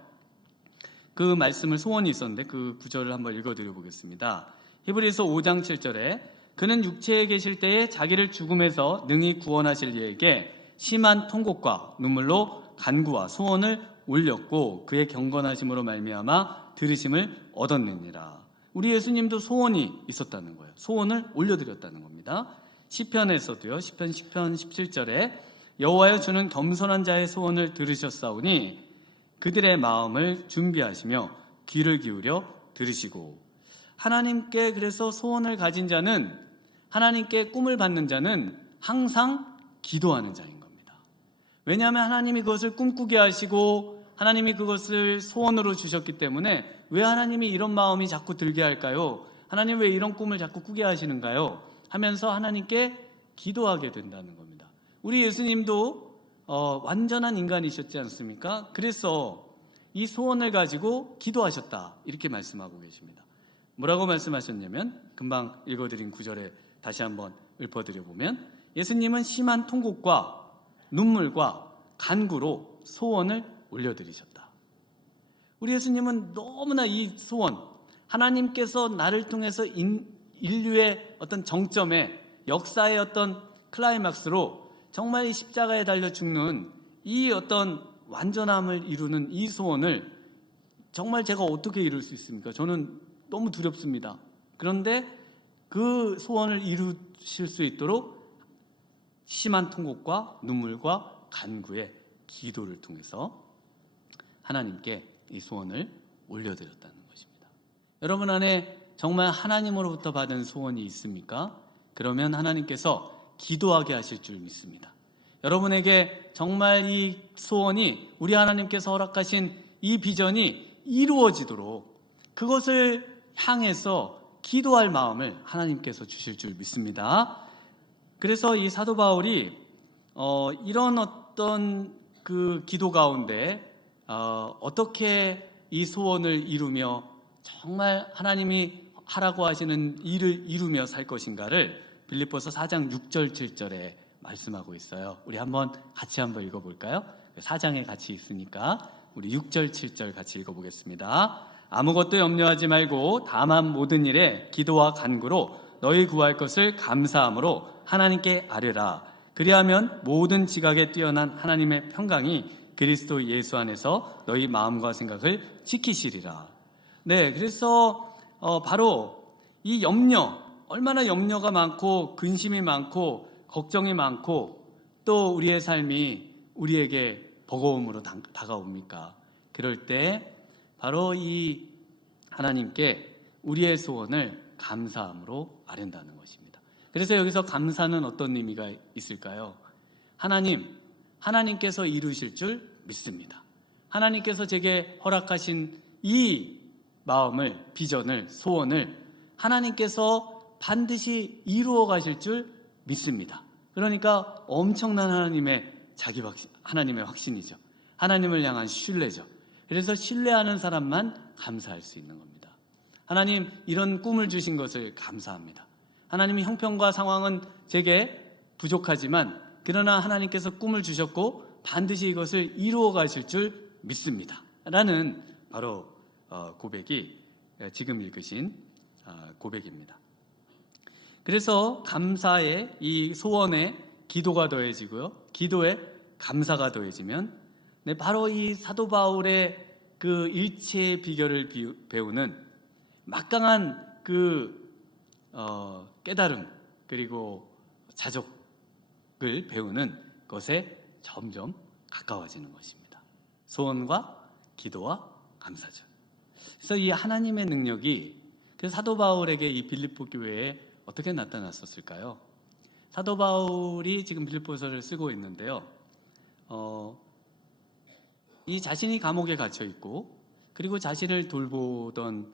그 말씀을, 소원이 있었는데 그 구절을 한번 읽어드려 보겠습니다. 히브리서 5장 7절에 그는 육체에 계실 때에 자기를 죽음에서 능히 구원하실 이에게 심한 통곡과 눈물로 간구와 소원을 올렸고 그의 경건하심으로 말미암아 들으심을 얻었느니라. 우리 예수님도 소원이 있었다는 거예요. 소원을 올려드렸다는 겁니다. 시편에서도요. 시편 10편 17절에 여호와여 주는 겸손한 자의 소원을 들으셨사오니 그들의 마음을 준비하시며 귀를 기울여 들으시고. 하나님께 그래서 소원을 가진 자는, 하나님께 꿈을 받는 자는 항상 기도하는 자인 겁니다. 왜냐하면 하나님이 그것을 꿈꾸게 하시고 하나님이 그것을 소원으로 주셨기 때문에 왜 하나님이 이런 마음이 자꾸 들게 할까요? 하나님 왜 이런 꿈을 자꾸 꾸게 하시는가요? 하면서 하나님께 기도하게 된다는 겁니다. 우리 예수님도 완전한 인간이셨지 않습니까? 그래서 이 소원을 가지고 기도하셨다, 이렇게 말씀하고 계십니다. 뭐라고 말씀하셨냐면 금방 읽어드린 구절에 다시 한번 읊어드려보면 예수님은 심한 통곡과 눈물과 간구로 소원을 올려드리셨다. 우리 예수님은 너무나 이 소원, 하나님께서 나를 통해서 인류의 어떤 정점에, 역사의 어떤 클라이막스로 정말 이 십자가에 달려 죽는 이 어떤 완전함을 이루는 이 소원을 정말 제가 어떻게 이룰 수 있습니까? 저는 너무 두렵습니다. 그런데 그 소원을 이루실 수 있도록 심한 통곡과 눈물과 간구의 기도를 통해서 하나님께 이 소원을 올려드렸다는 것입니다. 여러분 안에 정말 하나님으로부터 받은 소원이 있습니까? 그러면 하나님께서 기도하게 하실 줄 믿습니다. 여러분에게 정말 이 소원이, 우리 하나님께서 허락하신 이 비전이 이루어지도록 그것을 향해서 기도할 마음을 하나님께서 주실 줄 믿습니다. 그래서 이 사도 바울이 이런 어떤 그 기도 가운데 어떻게 이 소원을 이루며 정말 하나님이 하라고 하시는 일을 이루며 살 것인가를 빌립보서 4장 6절 7절에 말씀하고 있어요. 우리 같이 한번 읽어볼까요? 4장에 같이 있으니까 우리 6절 7절 같이 읽어보겠습니다. 아무것도 염려하지 말고 다만 모든 일에 기도와 간구로 너희 구할 것을 감사함으로 하나님께 아뢰라. 그리하면 모든 지각에 뛰어난 하나님의 평강이 그리스도 예수 안에서 너희 마음과 생각을 지키시리라. 네, 그래서 바로 이 염려, 얼마나 염려가 많고 근심이 많고 걱정이 많고 또 우리의 삶이 우리에게 버거움으로 다가옵니까? 그럴 때 바로 이 하나님께 우리의 소원을 감사함으로 아뢰는다는 것입니다. 그래서 여기서 감사는 어떤 의미가 있을까요? 하나님께서 이루실 줄 믿습니다. 하나님께서 제게 허락하신 이 마음을, 비전을, 소원을 하나님께서 반드시 이루어 가실 줄 믿습니다. 그러니까 엄청난 하나님의 확신이죠. 하나님을 향한 신뢰죠. 그래서 신뢰하는 사람만 감사할 수 있는 겁니다. 하나님, 이런 꿈을 주신 것을 감사합니다. 하나님이 형편과 상황은 제게 부족하지만 그러나 하나님께서 꿈을 주셨고 반드시 이것을 이루어 가실 줄 믿습니다. 라는 바로 고백이 지금 읽으신 고백입니다. 그래서 감사에, 이 소원에 기도가 더해지고요, 기도에 감사가 더해지면 바로 이 사도 바울의 그 일체의 비결을 배우는 막강한 그 깨달음 그리고 자족을 배우는 것에 점점 가까워지는 것입니다. 소원과 기도와 감사죠. 그래서 이 하나님의 능력이 그 사도 바울에게 이 빌립보 교회에 어떻게 나타났었을까요? 사도 바울이 지금 빌립보서를 쓰고 있는데요. 이 자신이 감옥에 갇혀 있고 그리고 자신을 돌보던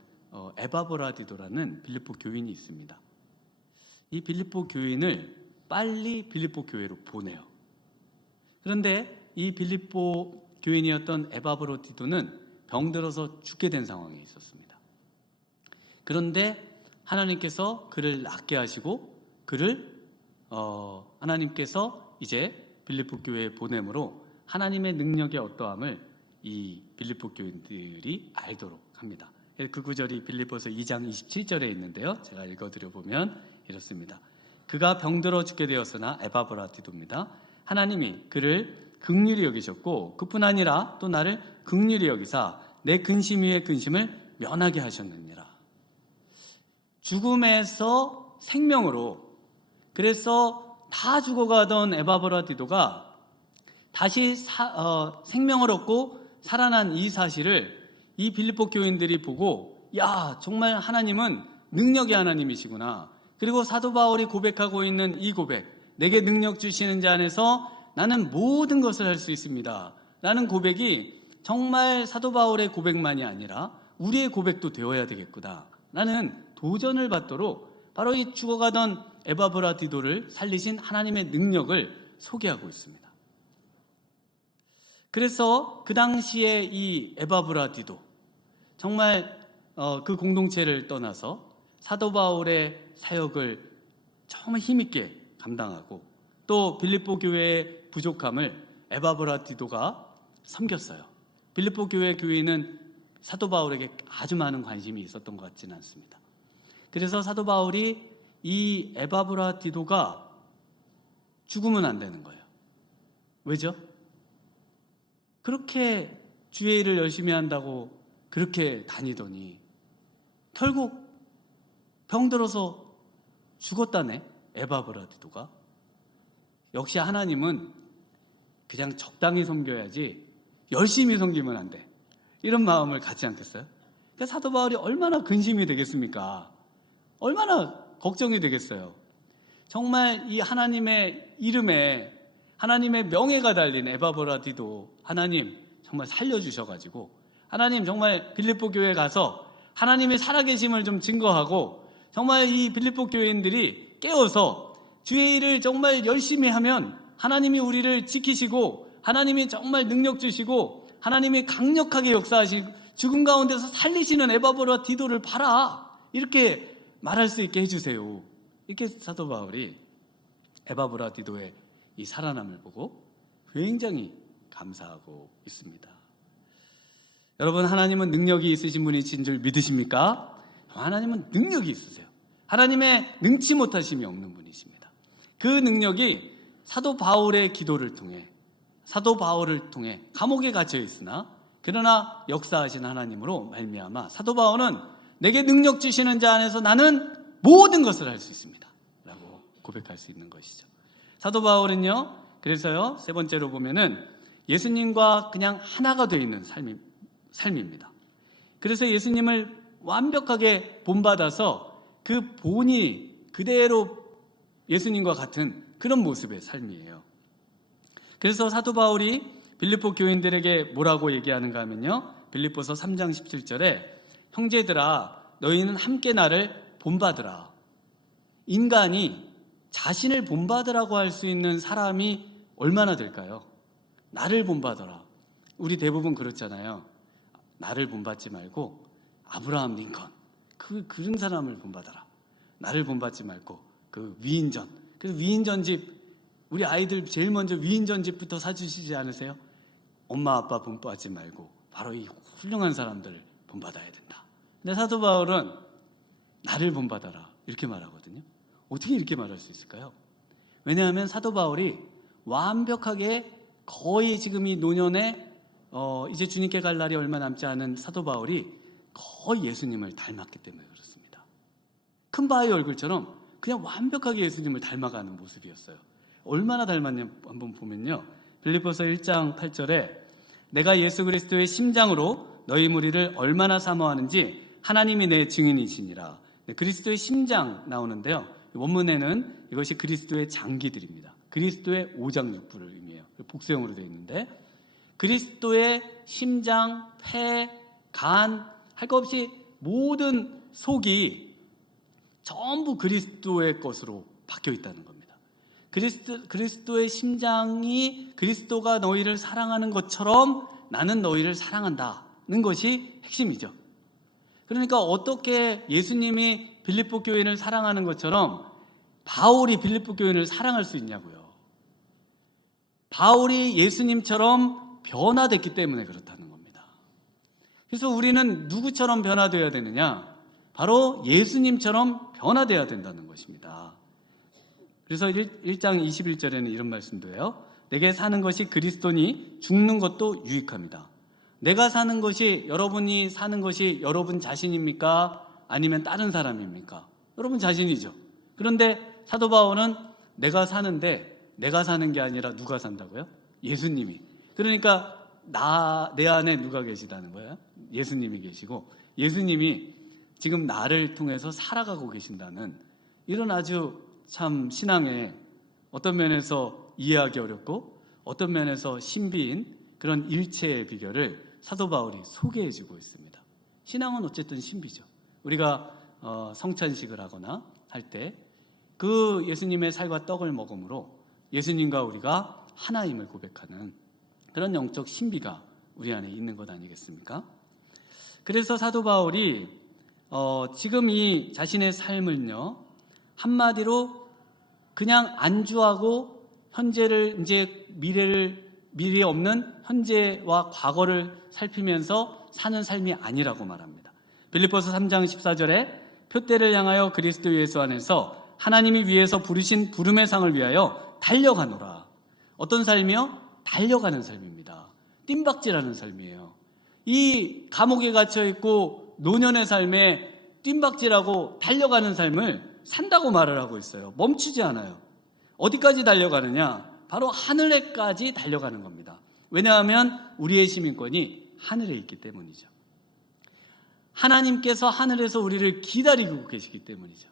에바브라디도라는 빌립보 교인이 있습니다. 이 빌립보 교인을 빨리 빌립보 교회로 보내요. 그런데 이 빌립보 교인이었던 에바브라디도는 병들어서 죽게 된 상황에 있었습니다. 그런데 하나님께서 그를 낫게 하시고 그를 하나님께서 이제 빌립보 교회에 보냄으로 하나님의 능력의 어떠함을 이 빌립보 교인들이 알도록 합니다. 그 구절이 빌립보서 2장 27절에 있는데요. 제가 읽어드려보면 이렇습니다. 그가 병들어 죽게 되었으나 에바브라디도입니다. 하나님이 그를 긍휼히 여기셨고 그뿐 아니라 또 나를 긍휼히 여기사 내 근심 위에 근심을 면하게 하셨느니라. 죽음에서 생명으로, 그래서 다 죽어가던 에바브라디도가 다시 생명을 얻고 살아난 이 사실을 이 빌립보 교인들이 보고, 야, 정말 하나님은 능력의 하나님이시구나. 그리고 사도 바울이 고백하고 있는 이 고백, 내게 능력 주시는 자 안에서 나는 모든 것을 할 수 있습니다 라는 고백이 정말 사도 바울의 고백만이 아니라 우리의 고백도 되어야 되겠구나 라는 도전을 받도록 바로 이 죽어가던 에바브라디도를 살리신 하나님의 능력을 소개하고 있습니다. 그래서 그 당시에 이 에바브라디도 정말 그 공동체를 떠나서 사도 바울의 사역을 정말 힘있게 감당하고, 또 빌립보 교회의 부족함을 에바브라디도가 섬겼어요. 빌립보 교회 교인은 사도 바울에게 아주 많은 관심이 있었던 것 같지는 않습니다. 그래서 사도 바울이 이 에바브라디도가 죽으면 안 되는 거예요. 왜죠? 그렇게 주의 일을 열심히 한다고 그렇게 다니더니 결국 병들어서 죽었다네, 에바브라디도가. 역시 하나님은 그냥 적당히 섬겨야지 열심히 섬기면 안 돼, 이런 마음을 갖지 않겠어요? 그러니까 사도 바울이 얼마나 근심이 되겠습니까? 얼마나 걱정이 되겠어요? 정말 이 하나님의 이름에 하나님의 명예가 달린 에바브라디도 하나님 정말 살려주셔가지고, 하나님 정말 빌립보 교회에 가서 하나님의 살아계심을 좀 증거하고, 정말 이 빌립보 교회인들이 깨어서 주의 일을 정말 열심히 하면 하나님이 우리를 지키시고, 하나님이 정말 능력 주시고, 하나님이 강력하게 역사하시고 죽음 가운데서 살리시는 에바브라디도를 봐라, 이렇게 말할 수 있게 해주세요. 이렇게 사도 바울이 에바브라디도의 이 살아남을 보고 굉장히 감사하고 있습니다. 여러분, 하나님은 능력이 있으신 분이신 줄 믿으십니까? 하나님은 능력이 있으세요. 하나님의 능치 못하심이 없는 분이십니다. 그 능력이 사도 바울의 기도를 통해, 사도 바울을 통해 감옥에 갇혀 있으나 그러나 역사하신 하나님으로 말미암아 사도 바울은 내게 능력 주시는 자 안에서 나는 모든 것을 할 수 있습니다 라고 고백할 수 있는 것이죠. 사도 바울은요, 그래서요, 세 번째로 보면은 예수님과 그냥 하나가 되어 있는 삶입니다. 그래서 예수님을 완벽하게 본받아서 그 본이 그대로 예수님과 같은 그런 모습의 삶이에요. 그래서 사도 바울이 빌립보 교인들에게 뭐라고 얘기하는가 하면요, 빌립보서 3장 17절에 형제들아 너희는 함께 나를 본받으라. 인간이 자신을 본받으라고 할 수 있는 사람이 얼마나 될까요? 나를 본받아라. 우리 대부분 그렇잖아요. 나를 본받지 말고 아브라함 링컨, 그런 사람을 본받아라. 나를 본받지 말고 그 위인전. 그래서 위인전집, 우리 아이들 제일 먼저 위인전집부터 사주시지 않으세요? 엄마 아빠 본받지 말고 바로 이 훌륭한 사람들을 본받아야 된다. 근데 사도 바울은 나를 본받아라 이렇게 말하거든요. 어떻게 이렇게 말할 수 있을까요? 왜냐하면 사도 바울이 완벽하게 거의 지금 이 노년에 이제 주님께 갈 날이 얼마 남지 않은 사도 바울이 거의 예수님을 닮았기 때문에 그렇습니다. 큰 바위 얼굴처럼 그냥 완벽하게 예수님을 닮아가는 모습이었어요. 얼마나 닮았냐 한번 보면요, 빌립보서 1장 8절에 내가 예수 그리스도의 심장으로 너희 무리를 얼마나 사모하는지 하나님이 내 증인이시니라. 그리스도의 심장 나오는데요, 원문에는 이것이 그리스도의 장기들입니다. 그리스도의 오장육부를 의미해요. 복수형으로 되어 있는데 그리스도의 심장, 폐, 간 할 것 없이 모든 속이 전부 그리스도의 것으로 바뀌어 있다는 겁니다. 그리스도의 심장이 그리스도가 너희를 사랑하는 것처럼 나는 너희를 사랑한다는 것이 핵심이죠. 그러니까 어떻게 예수님이 빌립보 교인을 사랑하는 것처럼 바울이 빌립보 교인을 사랑할 수 있냐고요. 바울이 예수님처럼 변화됐기 때문에 그렇다는 겁니다. 그래서 우리는 누구처럼 변화되어야 되느냐? 바로 예수님처럼 변화되어야 된다는 것입니다. 그래서 1장 21절에는 이런 말씀도 해요. 내게 사는 것이 그리스도니 죽는 것도 유익합니다. 내가 사는 것이, 여러분이 사는 것이 여러분 자신입니까? 아니면 다른 사람입니까? 여러분 자신이죠. 그런데 사도 바울은 내가 사는데 내가 사는 게 아니라 누가 산다고요? 예수님이. 그러니까 내 안에 누가 계시다는 거예요? 예수님이 계시고 예수님이 지금 나를 통해서 살아가고 계신다는 이런 아주 참 신앙의 어떤 면에서 이해하기 어렵고 어떤 면에서 신비인 그런 일체의 비결을 사도 바울이 소개해주고 있습니다. 신앙은 어쨌든 신비죠. 우리가 성찬식을 하거나 할 때 그 예수님의 살과 떡을 먹음으로 예수님과 우리가 하나임을 고백하는 그런 영적 신비가 우리 안에 있는 것 아니겠습니까? 그래서 사도 바울이 지금 이 자신의 삶을요 한마디로 그냥 안주하고 현재를 이제 미래 없는 현재와 과거를 살피면서 사는 삶이 아니라고 말합니다. 빌립보서 3장 14절에 표대를 향하여 그리스도 예수 안에서 하나님이 위에서 부르신 부름의 상을 위하여 달려가노라. 어떤 삶이요? 달려가는 삶입니다. 뜀박질하는 삶이에요. 이 감옥에 갇혀 있고 노년의 삶에 뜀박질하고 달려가는 삶을 산다고 말을 하고 있어요. 멈추지 않아요. 어디까지 달려가느냐? 바로 하늘에까지 달려가는 겁니다. 왜냐하면 우리의 시민권이 하늘에 있기 때문이죠. 하나님께서 하늘에서 우리를 기다리고 계시기 때문이죠.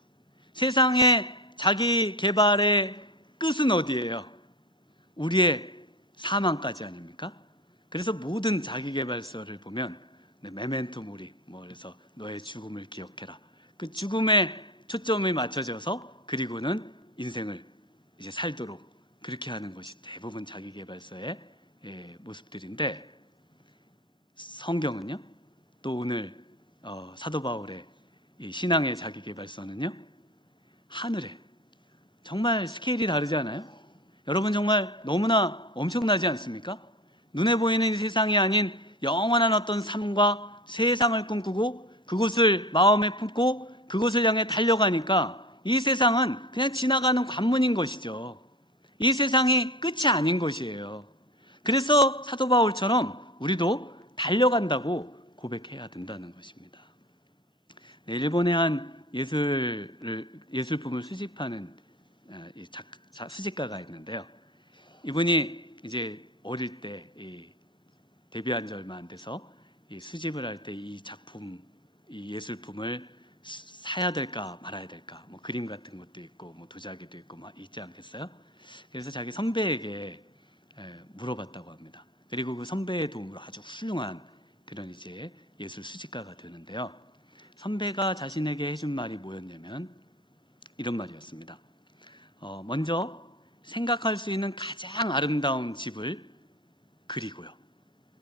세상의 자기 개발의 끝은 어디예요? 우리의 사망까지 아닙니까? 그래서 모든 자기개발서를 보면 메멘토 모리, 그래서 너의 죽음을 기억해라. 그 죽음에 초점이 맞춰져서 그리고는 인생을 이제 살도록 그렇게 하는 것이 대부분 자기개발서의 모습들인데 성경은요? 또 오늘 사도 바울의 이 신앙의 자기개발서는요? 하늘에 정말 스케일이 다르지 않아요? 여러분 정말 너무나 엄청나지 않습니까? 눈에 보이는 세상이 아닌 영원한 어떤 삶과 세상을 꿈꾸고 그곳을 마음에 품고 그곳을 향해 달려가니까 이 세상은 그냥 지나가는 관문인 것이죠. 이 세상이 끝이 아닌 것이에요. 그래서 사도 바울처럼 우리도 달려간다고 고백해야 된다는 것입니다. 네, 일본의 한 예술품을 수집하는 수집가가 있는데요. 이분이 이제 어릴 때 데뷔한 지 얼마 안 돼서 수집을 할 때 이 작품, 이 예술품을 사야 될까 말아야 될까, 그림 같은 것도 있고, 도자기도 있고, 있지 않겠어요? 그래서 자기 선배에게 물어봤다고 합니다. 그리고 그 선배의 도움으로 아주 훌륭한 그런 이제 예술 수집가가 되는데요. 선배가 자신에게 해준 말이 뭐였냐면 이런 말이었습니다. 먼저 생각할 수 있는 가장 아름다운 집을 그리고요.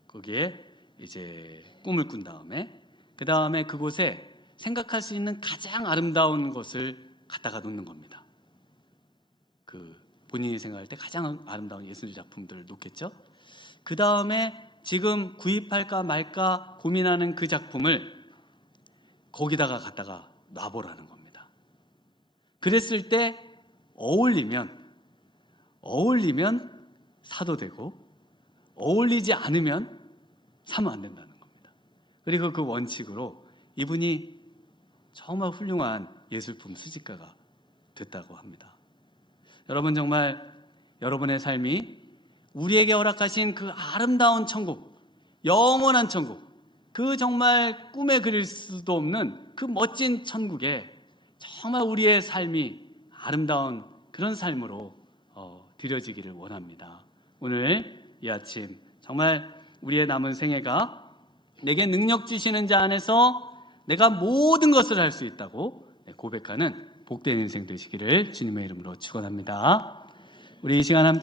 거기에 이제 꿈을 꾼 다음에 그 다음에 그곳에 생각할 수 있는 가장 아름다운 것을 갖다가 놓는 겁니다. 그 본인이 생각할 때 가장 아름다운 예술 작품들을 놓겠죠. 그 다음에 지금 구입할까 말까 고민하는 그 작품을 거기다가 갖다가 놔보라는 겁니다. 그랬을 때 어울리면 사도 되고 어울리지 않으면 사면 안 된다는 겁니다. 그리고 그 원칙으로 이분이 정말 훌륭한 예술품 수집가가 됐다고 합니다. 여러분 정말 여러분의 삶이 우리에게 허락하신 그 아름다운 천국, 영원한 천국, 그 정말 꿈에 그릴 수도 없는 그 멋진 천국에 정말 우리의 삶이 아름다운 그런 삶으로 드려지기를 원합니다. 오늘 이 아침 정말 우리의 남은 생애가 내게 능력 주시는 자 안에서 내가 모든 것을 할 수 있다고 고백하는 복된 인생 되시기를 주님의 이름으로 축원합니다. 우리 이 시간 함께